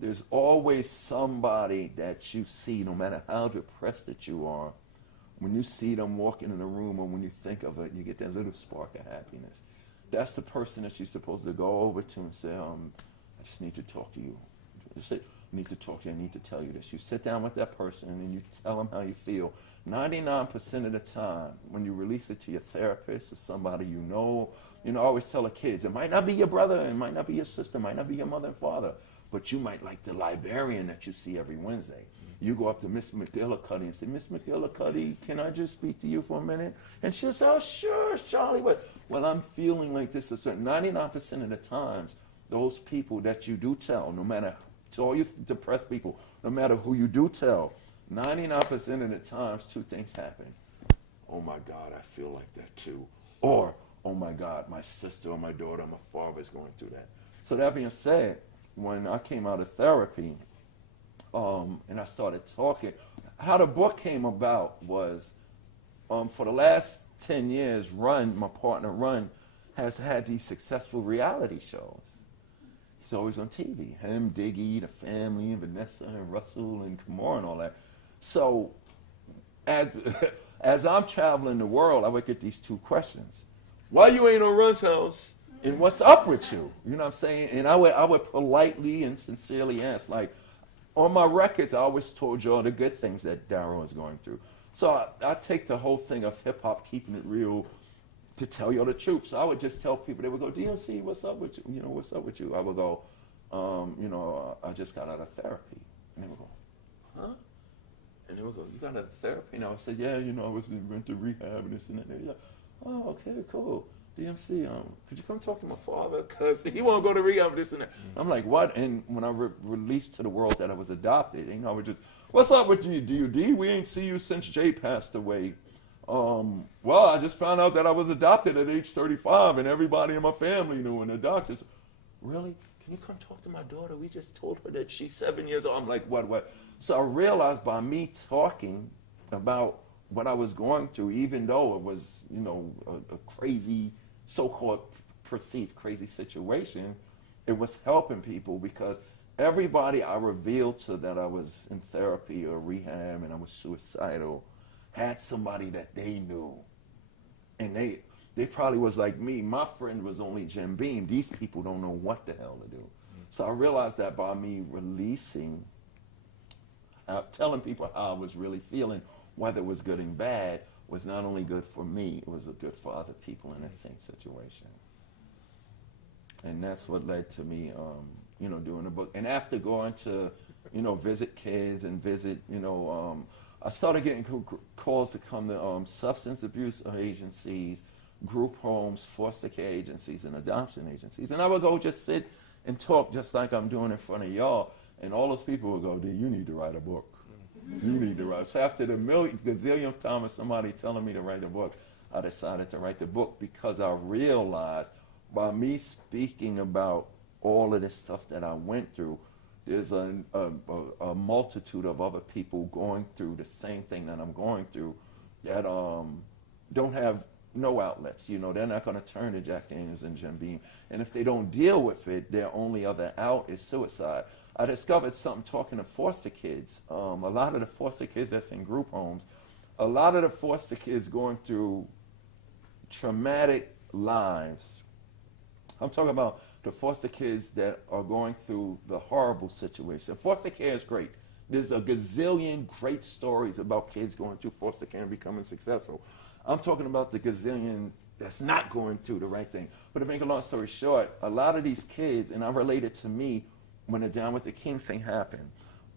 there's always somebody that you see, no matter how depressed that you are, when you see them walking in the room or when you think of it, you get that little spark of happiness. That's the person that you're supposed to go over to and say, I just need to talk to you. Just say, I need to talk to you, I need to tell you this. You sit down with that person and you tell them how you feel. 99% of the time, when you release it to your therapist or somebody you know, I always tell the kids, it might not be your brother, it might not be your sister, it might not be your mother and father, but you might like the librarian that you see every Wednesday. You go up to Miss McGillicuddy and say, Miss McGillicuddy, can I just speak to you for a minute? And she'll say, oh, sure, Charlie, but, well, I'm feeling like this. 99% of the times, those people that you do tell, no matter, to all you depressed people, no matter who you do tell, 99% of the times, two things happen. Oh, my God, I feel like that too. Or, oh, my God, my sister or my daughter or my father is going through that. So that being said, when I came out of therapy, and I started talking, how the book came about was, for the last 10 years, my partner Run, has had these successful reality shows. He's always on TV. Him, Diggy, the family, and Vanessa, and Russell, and Kamar, and all that. So, as I'm traveling the world, I would get these two questions. Why you ain't on Run's house? And what's up with you? You know what I'm saying? And I would politely and sincerely ask, like, on my records, I always told you all the good things that Darryl is going through. So I take the whole thing of hip-hop, keeping it real, to tell you all the truth. So I would just tell people, they would go, DMC, what's up with you? What's up with you? I would go, I just got out of therapy. And they would go, huh? And they would go, you got out of therapy? And I would say, yeah, I went to rehab and this and that. And they'd be like, oh, okay, cool. DMC, could you come talk to my father? Because he won't go to rehab, this and that. I'm like, what? And when I released to the world that I was adopted, I was just, what's up with you, DUD? We ain't see you since Jay passed away. Well, I just found out that I was adopted at age 35, and everybody in my family knew, and the doctors, really? Can you come talk to my daughter? We just told her that she's 7 years old. I'm like, what? So I realized by me talking about what I was going through, even though it was, a crazy, so-called perceived crazy situation, it was helping people, because everybody I revealed to that I was in therapy or rehab and I was suicidal had somebody that they knew. And they probably was like me. My friend was only Jim Beam. These people don't know what the hell to do. So I realized that by me releasing, telling people how I was really feeling, whether it was good and bad, was not only good for me, it was good for other people in that same situation. And that's what led to me, doing the book. And after going to, visit kids and visit, I started getting calls to come to substance abuse agencies, group homes, foster care agencies, and adoption agencies. And I would go just sit and talk just like I'm doing in front of y'all. And all those people would go, you need to write a book. You need to write. So after the gazillionth time of somebody telling me to write a book, I decided to write the book, because I realized by me speaking about all of this stuff that I went through, there's a multitude of other people going through the same thing that I'm going through that don't have no outlets. They're not going to turn to Jack Daniels and Jim Beam. And if they don't deal with it, their only other out is suicide. I discovered something talking to foster kids. A lot of the foster kids that's in group homes, a lot of the foster kids going through traumatic lives. I'm talking about the foster kids that are going through the horrible situation. Foster care is great. There's a gazillion great stories about kids going through foster care and becoming successful. I'm talking about the gazillion that's not going through the right thing. But to make a long story short, a lot of these kids, and I relate it to me when the Down with the King thing happened,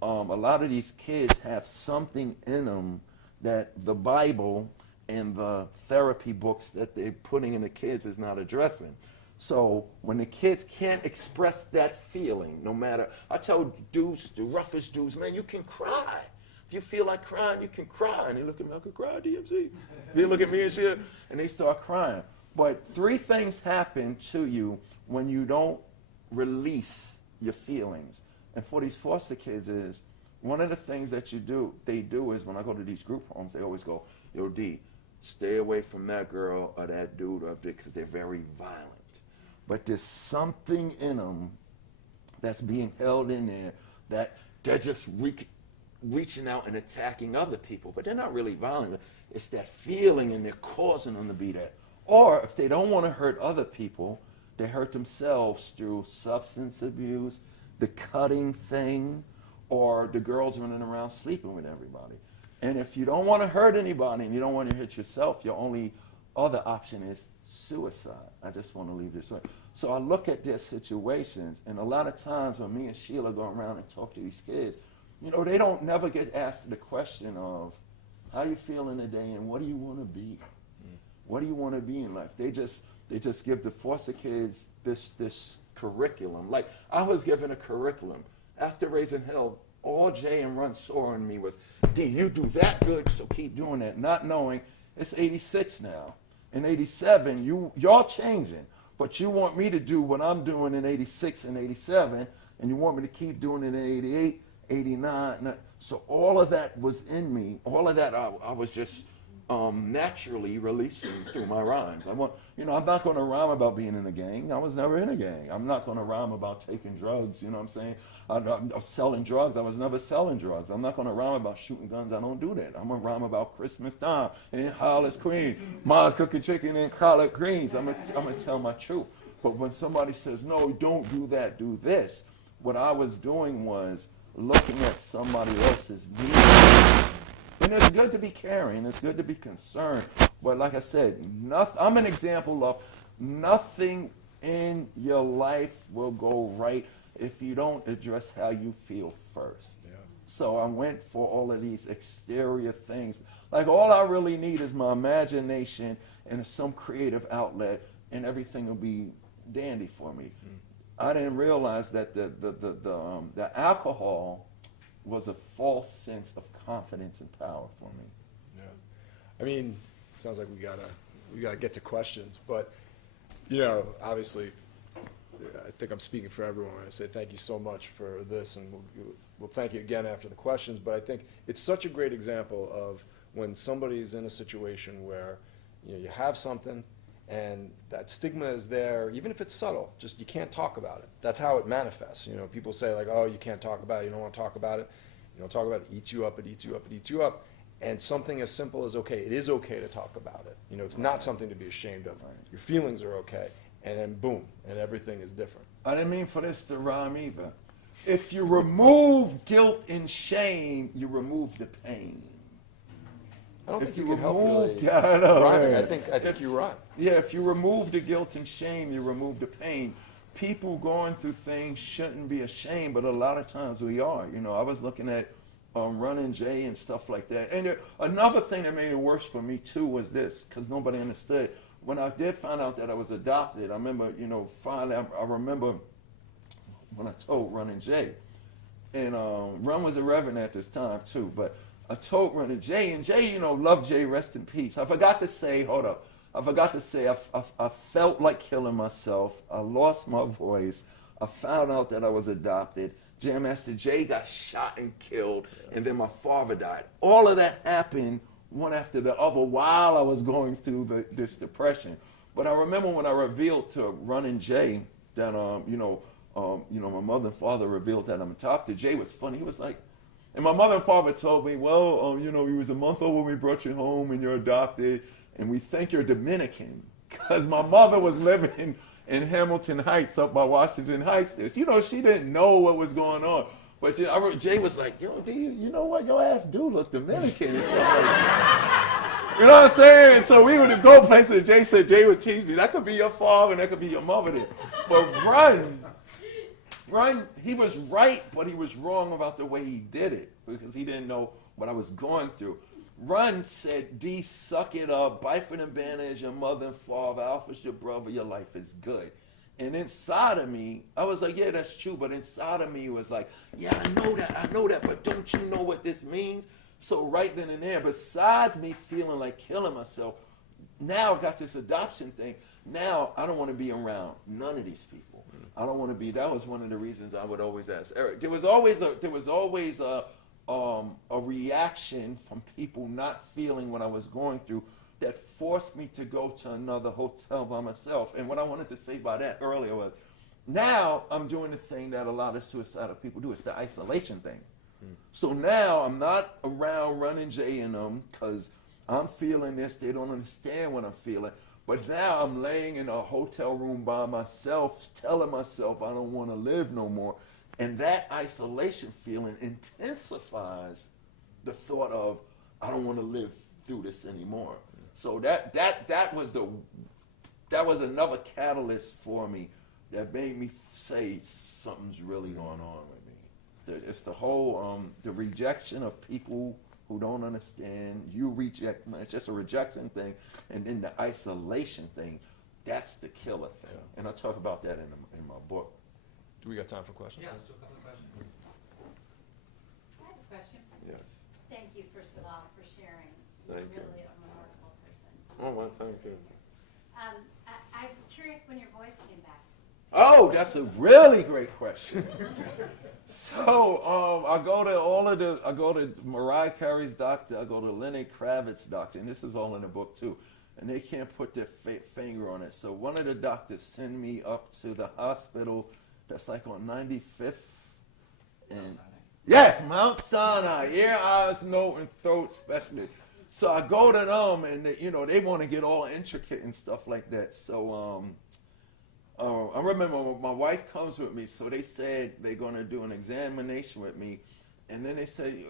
a lot of these kids have something in them that the Bible and the therapy books that they're putting in the kids is not addressing. So when the kids can't express that feeling, no matter, I tell dudes, the roughest dudes, man, you can cry. If you feel like crying, you can cry. And they look at me, I could cry, DMC. They look at me and shit, and they start crying. But three things happen to you when you don't release your feelings. And for these foster kids is, one of the things that they do is, when I go to these group homes, they always go, yo, D, stay away from that girl or that dude up there, because they're very violent. But there's something in them that's being held in there that they're just reaching out and attacking other people, but they're not really violent. It's that feeling, and they're causing them to be that. Or if they don't want to hurt other people, they hurt themselves through substance abuse, the cutting thing, or the girls running around sleeping with everybody. And if you don't want to hurt anybody and you don't want to hurt yourself, your only other option is suicide. I just want to leave this way. So I look at their situations, and a lot of times when me and Sheila go around and talk to these kids, you know, they don't never get asked the question of, how you feeling today and what do you want to be? What do you want to be in life? They just give the foster kids this curriculum. Like, I was given a curriculum. After Raising Hell, all Jay and Run saw in me was, D, you do that good, so keep doing that. Not knowing it's 86 now. In 87, y'all changing, but you want me to do what I'm doing in 86 and 87, and you want me to keep doing it in 88, 89. So all of that was in me. All of that I was just naturally releasing through my rhymes. I'm not going to rhyme about being in a gang. I was never in a gang. I'm not going to rhyme about taking drugs. You know what I'm saying? I'm selling drugs. I was never selling drugs. I'm not going to rhyme about shooting guns. I don't do that. I'm going to rhyme about Christmas time in Hollis, Queens. Mom's cooking chicken and collard greens. I'm going to tell my truth. But when somebody says, no, don't do that, do this, what I was doing was looking at somebody else's needs. And it's good to be caring, it's good to be concerned, but like I said, I'm an example of nothing in your life will go right if you don't address how you feel first. Yeah. So I went for all of these exterior things. Like, all I really need is my imagination and some creative outlet, and everything will be dandy for me. I didn't realize that the alcohol was a false sense of confidence and power for me. Yeah, I mean, it sounds like we gotta get to questions, but you know, obviously, I think I'm speaking for everyone when I say thank you so much for this, and we'll thank you again after the questions. But I think it's such a great example of when somebody's in a situation where, you know, you have something, and that stigma is there, even if it's subtle, just you can't talk about it. That's how it manifests. You know, people say like, oh, you can't talk about it, you don't want to talk about it. You don't talk about it, it eats you up, it eats you up, it eats you up. And something as simple as, okay, it is okay to talk about it. You know, it's not something to be ashamed of. Your feelings are okay. And then boom, and everything is different. I didn't mean for this to rhyme either. If you remove guilt and shame, you remove the pain. I don't if think you can help really rhyming. I think you rhyme. Yeah, if you remove the guilt and shame, you remove the pain. People going through things shouldn't be ashamed, but a lot of times we are. You know, I was looking at Running Jay and stuff like that. And another thing that made it worse for me too was this, because nobody understood. When I did find out that I was adopted, I remember, you know, finally, I remember when I told Running Jay. And Run was a reverend at this time too, but I told Running Jay, and Jay, you know, love Jay, rest in peace. I forgot to say, I felt like killing myself. I lost my voice. I found out that I was adopted. Jam Master Jay got shot and killed, and then my father died. All of that happened one after the other while I was going through this depression. But I remember when I revealed to Running Jay that, my mother and father revealed that I'm adopted. Jay was funny. He was like, and my mother and father told me, well, he was a month old when we brought you home and you're adopted, and we think you're Dominican. Because my mother was living in Hamilton Heights up by Washington Heights. You know, she didn't know what was going on. But Jay was like, yo, D, you know what? Your ass do look Dominican and stuff like that. You know what I'm saying? And so we would go places, and Jay said, Jay would teach me, that could be your father and that could be your mother there. But Run, he was right, but he was wrong about the way he did it because he didn't know what I was going through. Run said, D, suck it up. Byford and Banner is your mother and father. Alpha's your brother. Your life is good. And inside of me, I was like, yeah, that's true. But inside of me was like, yeah, I know that. But don't you know what this means? So right then and there, besides me feeling like killing myself, now I've got this adoption thing. Now I don't want to be around none of these people. I don't want to be. That was one of the reasons I would always ask Eric. There was always a reaction from people not feeling what I was going through that forced me to go to another hotel by myself. And what I wanted to say by that earlier was, Now I'm doing the thing that a lot of suicidal people do. It's the isolation thing. So now I'm not around running Jay and them because I'm feeling this. They don't understand what I'm feeling. But now I'm laying in a hotel room by myself, telling myself I don't want to live no more. And that isolation feeling intensifies the thought of I don't want to live through this anymore. So that was another catalyst for me that made me say something's really going on with me. It's the whole the rejection of people who don't understand. You reject, it's just a rejection thing, and then the isolation thing. That's the killer thing, and I talk about that in my book. Do we got time for questions? Yeah, let's do a couple of questions. I have a question. Yes. Thank you, first of all, for sharing. Thank you. You're really a remarkable person. Oh, well, thank you. I'm curious when your voice came back. Oh, that's a really great question. So I go to Mariah Carey's doctor, I go to Lenny Kravitz's doctor, and this is all in the book too. And they can't put their finger on it. So one of the doctors send me up to the hospital that's like on 95th. And yes, Mount Sinai, ear, eyes, nose, and throat specialist. So I go to them, and they want to get all intricate and stuff like that. So I remember my wife comes with me, so they said they're going to do an examination with me, and then they said,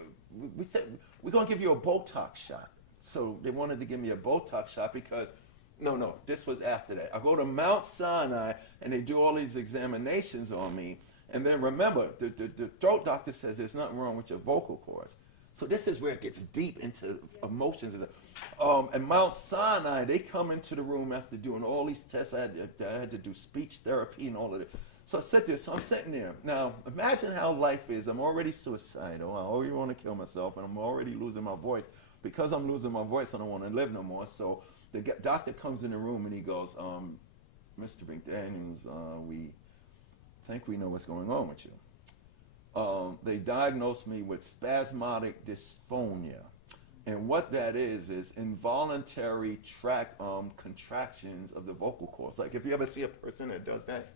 we're going to give you a Botox shot. So they wanted to give me a Botox shot because, no, this was after that. I go to Mount Sinai, and they do all these examinations on me, and then remember, the throat doctor says there's nothing wrong with your vocal cords. So this is where it gets deep into emotions. And Mount Sinai, they come into the room after doing all these tests. I had to do speech therapy and all of it. So I sit there. So I'm sitting there. Now, imagine how life is. I'm already suicidal. I already want to kill myself, and I'm already losing my voice. Because I'm losing my voice, I don't want to live no more. So the doctor comes in the room, and he goes, Mr. McDaniels, we think we know what's going on with you. They diagnosed me with spasmodic dysphonia. And what that is involuntary contractions of the vocal cords. Like if you ever see a person that does that.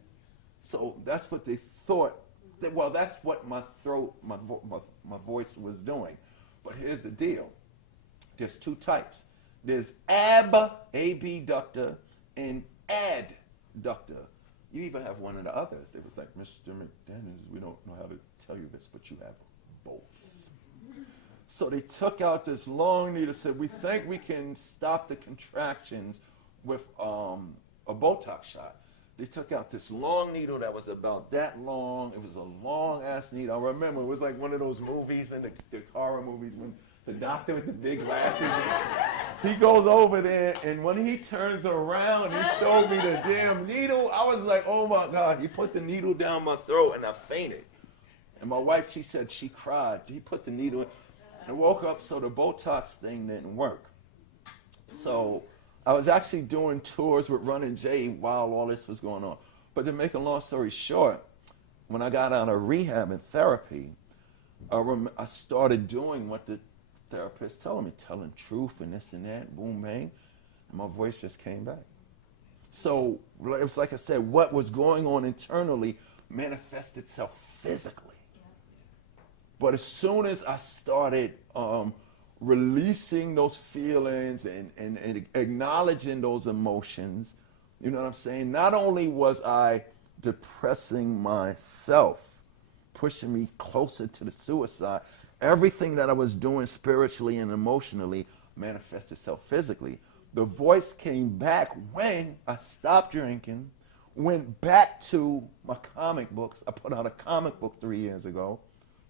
So that's what they thought. That's what my throat, my voice was doing. But here's the deal. There's two types. There's abductor, and adductor. You even have one of the others. It was like, Mr. McDaniels, we don't know how to tell you this, but you have both. So they took out this long needle, said, we think we can stop the contractions with a Botox shot. They took out this long needle that was about that long. It was a long-ass needle. I remember it was like one of those movies in the horror movies when the doctor with the big glasses, he goes over there, and when he turns around, he showed me the damn needle. I was like, oh my God. He put the needle down my throat, and I fainted. And my wife, she said she cried. He put the needle in. I woke up, so the Botox thing didn't work. So I was actually doing tours with Running Jay while all this was going on. But to make a long story short, when I got out of rehab and therapy, I started doing what the therapist telling me, telling truth and this and that, boom, bang, and my voice just came back. So it was like I said, what was going on internally manifested itself physically. But as soon as I started releasing those feelings and acknowledging those emotions, you know what I'm saying? Not only was I depressing myself, pushing me closer to the suicide, everything that I was doing spiritually and emotionally manifested itself physically. The voice came back when I stopped drinking, went back to my comic books. I put out a comic book 3 years ago.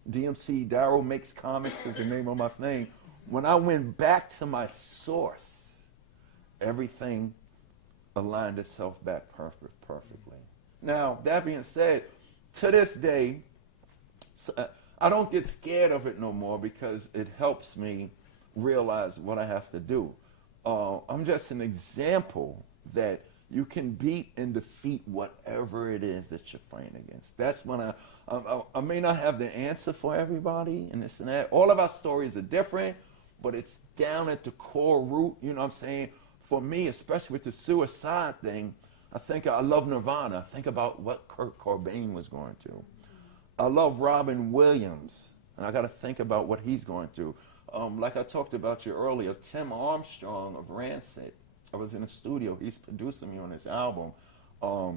DMC, Darryl Makes Comics is the name of my thing. When I went back to my source, everything aligned itself back perfectly. Now, that being said, to this day, I don't get scared of it no more because it helps me realize what I have to do. I'm just an example that you can beat and defeat whatever it is that you're fighting against. That's when I may not have the answer for everybody and this and that. All of our stories are different, but it's down at the core root, you know what I'm saying? For me, especially with the suicide thing, I love Nirvana. I think about what Kurt Cobain was going through. I love Robin Williams, and I got to think about what he's going through. Like I talked about you earlier, Tim Armstrong of Rancid. I was in the studio. He's producing me on his album. I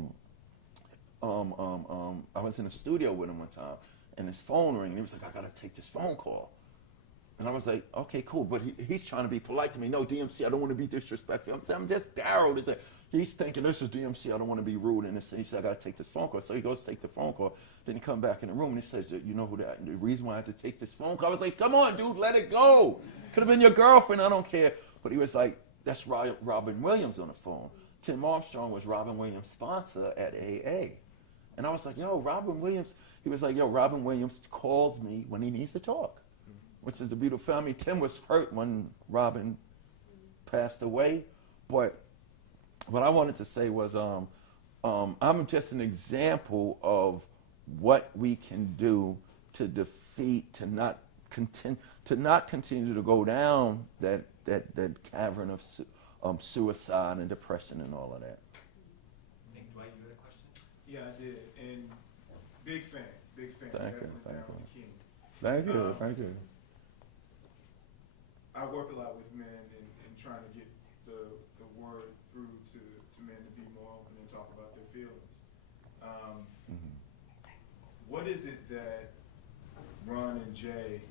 was in the studio with him one time, and his phone rang, and he was like, I got to take this phone call. And I was like, okay, cool. But he's trying to be polite to me. No, DMC, I don't want to be disrespectful. I'm saying, I'm just Darryl. He's thinking, this is DMC, I don't want to be rude. And he said, I got to take this phone call. So he goes to take the phone call. Then he come back in the room, and he says, you know who that, the reason why I had to take this phone call? I was like, come on, dude, let it go. Could have been your girlfriend, I don't care. But he was like, that's Robin Williams on the phone. Tim Armstrong was Robin Williams' sponsor at AA. And I was like, yo, Robin Williams. He was like, yo, Robin Williams calls me when he needs to talk, which is a beautiful family. Tim was hurt when Robin passed away. But what I wanted to say was I'm just an example of what we can do to defeat, to not continue to go down that cavern of suicide and depression and all of that. I think, Dwight, you had a question? Yeah, I did. And big fan. Thank you, Definitely thank down you. with King. Thank you. I work a lot with men and trying to get the word through to men to be more open and talk about their feelings. What is it that Ron and Jay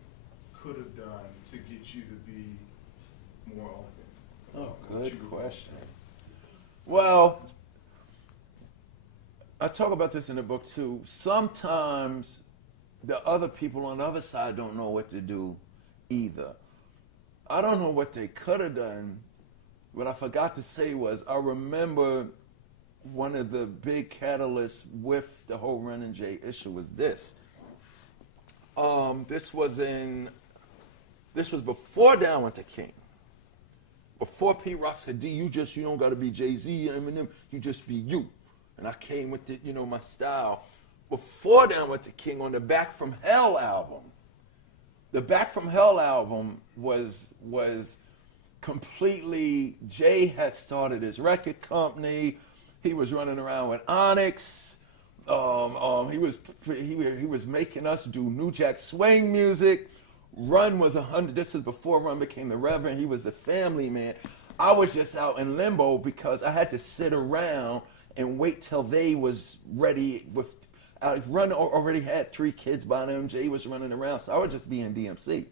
could have done to get you to be more open? Oh, What good you- question. Well, I talk about this in the book too. Sometimes the other people on the other side don't know what to do either. I don't know what they could have done. What I forgot to say was I remember one of the big catalysts with the whole Ren and Jay issue was this. This was before Down went to King. Before Pete Rock said, D, you don't got to be Jay-Z, Eminem, you just be you. And I came with it, my style. Before Down went to King on the Back from Hell album. The Back from Hell album was completely, Jay had started his record company. He was running around with Onyx. He was making us do New Jack Swing music. Run was 100. This is before Run became the Reverend. He was the family man. I was just out in limbo because I had to sit around and wait till they was ready. Run already had 3 kids by then. Jay was running around, so I would just be in DMC.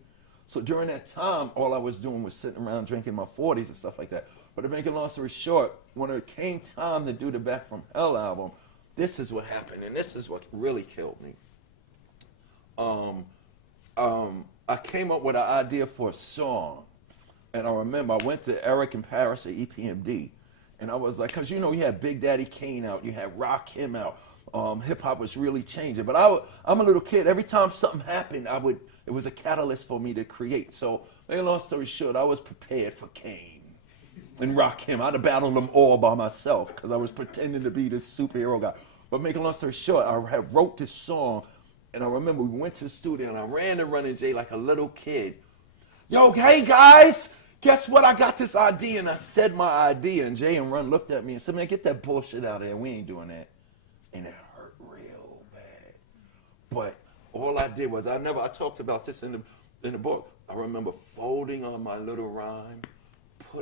So during that time, all I was doing was sitting around drinking my 40s and stuff like that. But to make a long story short, when it came time to do the Back from Hell album, this is what happened, and this is what really killed me. I came up with an idea for a song, and I remember I went to Eric in Paris at EPMD, and I was like, because you had Big Daddy Kane out, you had Rakim out, hip hop was really changing. But I'm a little kid. Every time something happened, it was a catalyst for me to create. So, make a long story short, I was prepared for Kane and Rakim. I'd have battled them all by myself because I was pretending to be this superhero guy. But make a long story short, I had wrote this song. And I remember we went to the studio and I ran to Run and Jay like a little kid. Yo, hey guys, guess what? I got this idea. And I said my idea. And Jay and Run looked at me and said, man, get that bullshit out of there. We ain't doing that. And it hurt real bad. But all I did was I talked about this in the book. I remember folding on my little rhyme.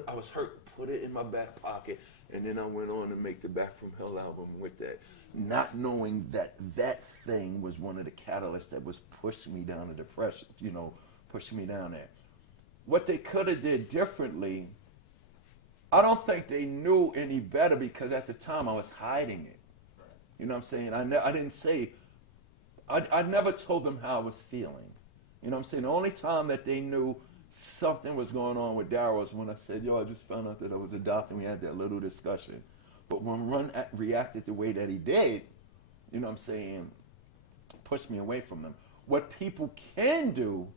I was hurt, put it in my back pocket. And then I went on to make the Back from Hell album with that. Not knowing that thing was one of the catalysts that was pushing me down to depression, pushing me down there. What they could have did differently, I don't think they knew any better because at the time I was hiding it. You know what I'm saying? I didn't say, I never told them how I was feeling. You know what I'm saying? The only time that they knew something was going on with Darryl was when I said, yo, I just found out that I was adopted. We had that little discussion. But when Run reacted the way that he did, you know what I'm saying, pushed me away from them. What people can do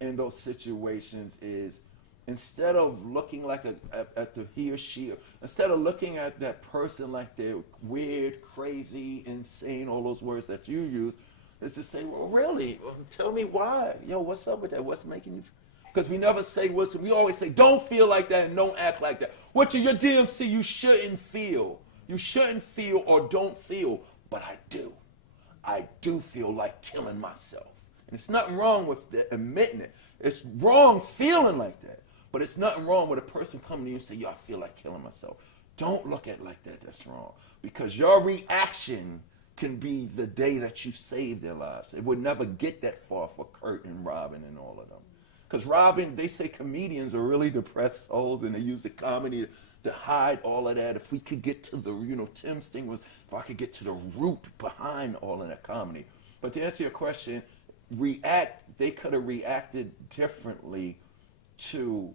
in those situations is instead of looking like at the he or she, instead of looking at that person like they're weird, crazy, insane, all those words that you use, is to say, well, really, tell me why. Yo, what's up with that? What's making you... Because we never say, we always say, don't feel like that and don't act like that. Your DMC, you shouldn't feel. you shouldn't feel or don't feel, but I do. I do feel like killing myself. And it's nothing wrong with admitting it. It's wrong feeling like that. But it's nothing wrong with a person coming to you and say, yo, I feel like killing myself. Don't look at it like that. That's wrong. Because your reaction can be the day that you save their lives. It would never get that far for Kurt and Robin and all of them. Because Robin, they say comedians are really depressed souls, and they use the comedy to hide all of that. If we could get to the, Tim's thing was, if I could get to the root behind all of that comedy. But to answer your question, they could have reacted differently to,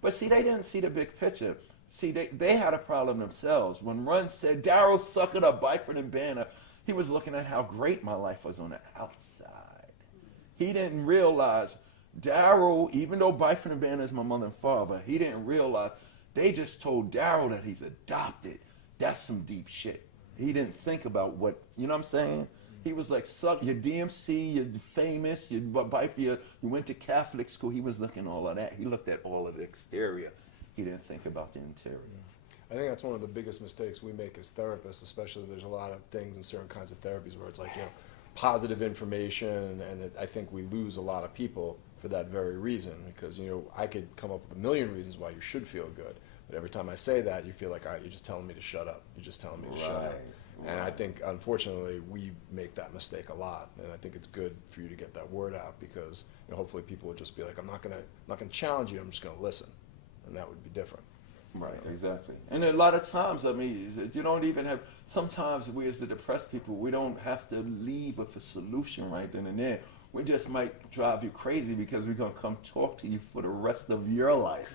but see, they didn't see the big picture. See, they had a problem themselves. When Run said, Darryl, suck it up, Byford and Banner, he was looking at how great my life was on the outside. He didn't realize, Darryl, even though Byford and Banner is my mother and father, he didn't realize, they just told Darryl that he's adopted. That's some deep shit. He didn't think about what, you know what I'm saying? He was like, suck, you're DMC, you're famous, you went to Catholic school. He was looking at all of that. He looked at all of the exterior. He didn't think about the interior. I think that's one of the biggest mistakes we make as therapists, especially there's a lot of things in certain kinds of therapies where it's like, positive information, and I think we lose a lot of people for that very reason, because, I could come up with a million reasons why you should feel good, but every time I say that, you feel like, all right, you're just telling me to shut up. You're just telling me to shut up. And I think, unfortunately, we make that mistake a lot, and I think it's good for you to get that word out, because hopefully people will just be like, I'm not gonna challenge you. I'm just gonna listen, and that would be different. Right, exactly. And a lot of times, you don't even have, sometimes we as the depressed people, we don't have to leave with a solution right then and there. We just might drive you crazy because we're going to come talk to you for the rest of your life.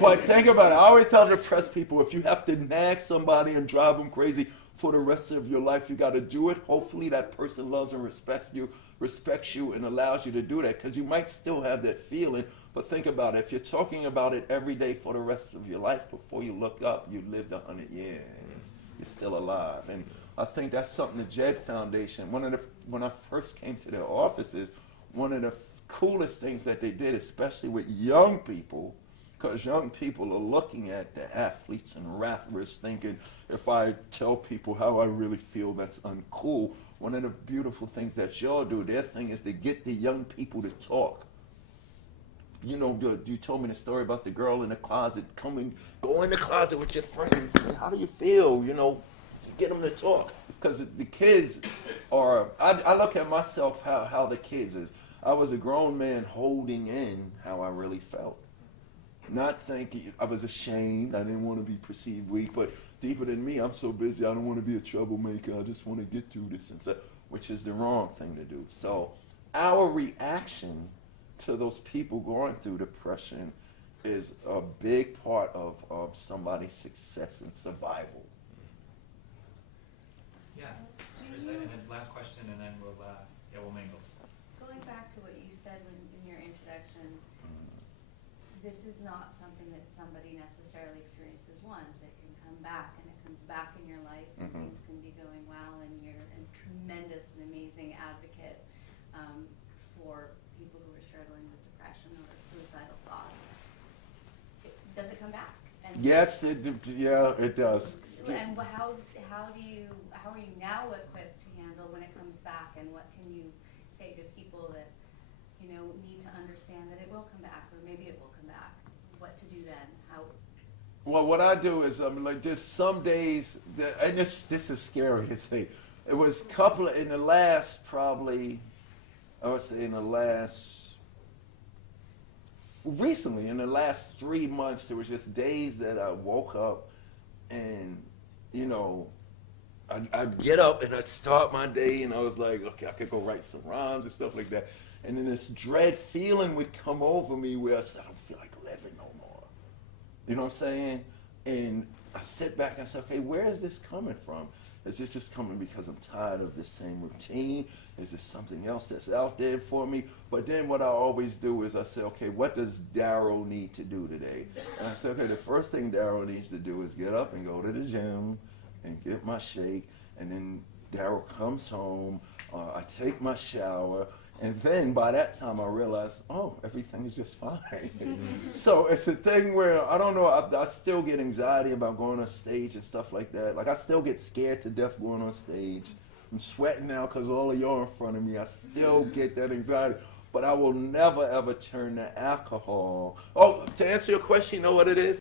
But think about it. I always tell depressed people, if you have to nag somebody and drive them crazy for the rest of your life, you got to do it. Hopefully that person loves and respects you and allows you to do that, because you might still have that feeling. But think about it. If you're talking about it every day for the rest of your life, before you look up, you lived 100 years. You're still alive. And I think that's something the JED Foundation, when I first came to their offices, one of the coolest things that they did, especially with young people, because young people are looking at the athletes and rappers thinking, if I tell people how I really feel, that's uncool. One of the beautiful things that y'all do, their thing is to get the young people to talk. You told me the story about the girl in the closet. Go in the closet with your friends. Say, how do you feel? Get them to talk. Because the kids are, I look at myself how the kids is. I was a grown man holding in how I really felt. Not thinking, I was ashamed. I didn't want to be perceived weak. But deeper than me, I'm so busy, I don't want to be a troublemaker. I just want to get through this and stuff, which is the wrong thing to do. So our reaction to those people going through depression is a big part of somebody's success and survival. Yeah, and then last question, and then we'll mingle. Going back to what you said in your introduction, this is not something that somebody necessarily experiences once. It can come back, and it comes back in your life, and things can be going well, and you're a tremendous and amazing advocate for people who are struggling with depression or suicidal thoughts. Does it come back? And Yes, it does. And how are you now equipped to handle when it comes back, and what can you say to people that need to understand that it will come back, or maybe it will come back? What to do then? How? Well, what I do is just some days, and this is scary to say. It was in the last 3 months, there was just days that I woke up and, I'd get up and I'd start my day and I was like, okay, I could go write some rhymes and stuff like that. And then this dread feeling would come over me where I said, I don't feel like living no more. You know what I'm saying? And I sit back and I say, okay, where is this coming from? Is this just coming because I'm tired of this same routine? Is there something else that's out there for me? But then what I always do is I say, okay, what does Darryl need to do today? And I say, okay, the first thing Darryl needs to do is get up and go to the gym and get my shake. And then Darryl comes home, I take my shower, And then by that time I realized, oh, everything is just fine. So it's a thing where, I don't know, I still get anxiety about going on stage and stuff like that. Like I still get scared to death going on stage. I'm sweating now because all of y'all in front of me. I still get that anxiety. But I will never ever turn to alcohol. Oh, to answer your question, you know what it is?